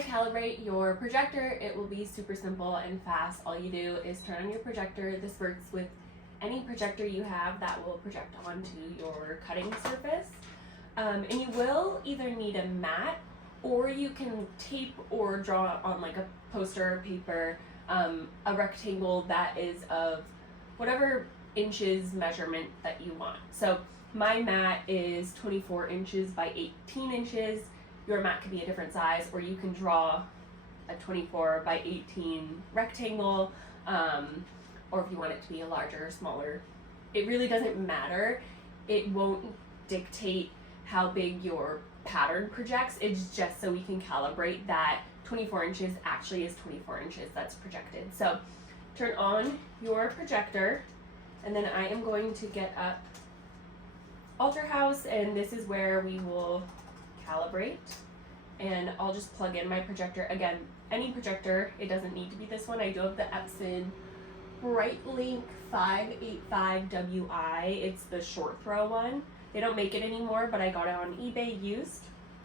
to calibrate your projector, it will be super simple and fast. All you do is turn on your projector. This works with any projector you have that will project onto your cutting surface. And you will either need a mat, or you can tape or draw on like a poster or paper a rectangle that is of whatever inches measurement that you want. So my mat is 24 inches by 18 inches. Your mat could be a different size, or you can draw a 24 by 18 rectangle, or if you want it to be a larger or smaller. It really doesn't matter. It won't dictate how big your pattern projects. It's just so we can calibrate that 24 inches actually is 24 inches that's projected. So turn on your projector, and then I am going to get up ALTR House, and this is where we will calibrate. And I'll just plug in my projector. Again, any projector, it doesn't need to be this one. I do have the Epson Brightlink 585WI. It's the short throw one. They don't make it anymore, but I got it on eBay used.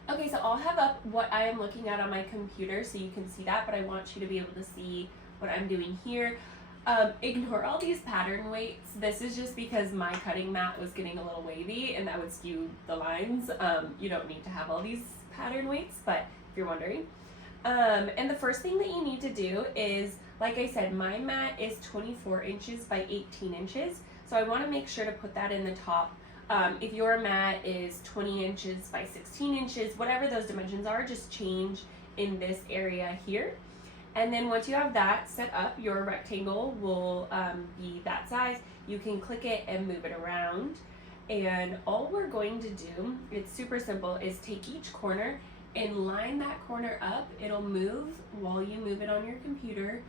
Okay, so I'll have up what I am looking at on my computer so you can see that, but I want you to be able to see what I'm doing here. Ignore all these pattern weights. This is just because my cutting mat was getting a little wavy and that would skew the lines. You don't need to have all these pattern weights, but if you're wondering. And the first thing that you need to do is, like I said, my mat is 24 inches by 18 inches. So I want to make sure to put that in the top. If your mat is 20 inches by 16 inches, whatever those dimensions are, just change in this area here. And then once you have that set up, your rectangle will be that size. You can click it and move it around. And all we're going to do, it's super simple, is take each corner and line that corner up. It'll move while you move it on your computer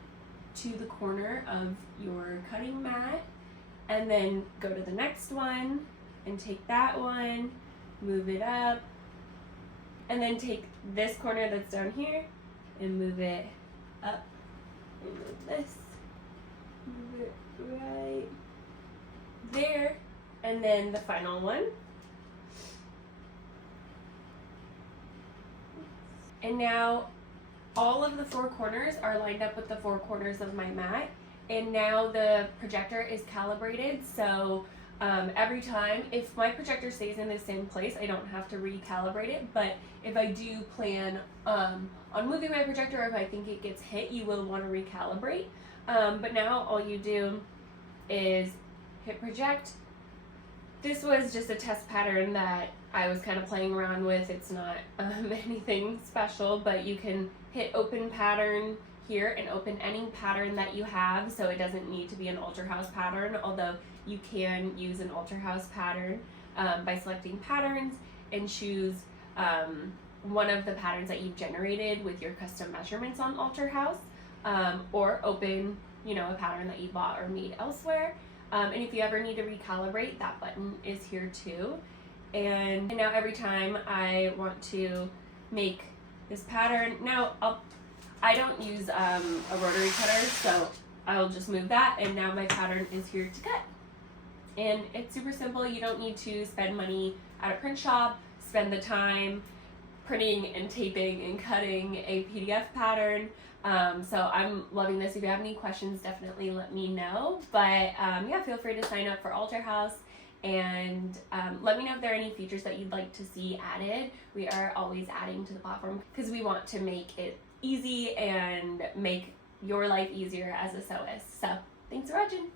to the corner of your cutting mat, and then go to the next one and take that one, move it up, and then take this corner that's down here and move it up, and move this, move it right there, and then the final one. And now all of the four corners are lined up with the four corners of my mat, and now the projector is calibrated. So every time, if my projector stays in the same place, I don't have to recalibrate it, but if I do plan on moving my projector, or if I think it gets hit, you will want to recalibrate. But now all you do is hit project. This was just a test pattern that I was kind of playing around with. It's not anything special, but you can hit open pattern here and open any pattern that you have, so it doesn't need to be an ALTR House pattern, although you can use an ALTR House pattern by selecting patterns and choose one of the patterns that you've generated with your custom measurements on ALTR House, or open, a pattern that you bought or made elsewhere. And if you ever need to recalibrate, that button is here too. And now every time I want to make this pattern, now I don't use a rotary cutter, so I'll just move that, and now my pattern is here to cut. And it's super simple. You don't need to spend money at a print shop, spend the time printing and taping and cutting a PDF pattern. So I'm loving this. If you have any questions, definitely let me know. But yeah, feel free to sign up for ALTR House, and let me know if there are any features that you'd like to see added. We are always adding to the platform because we want to make it easy and make your life easier as a sewist. So thanks for watching.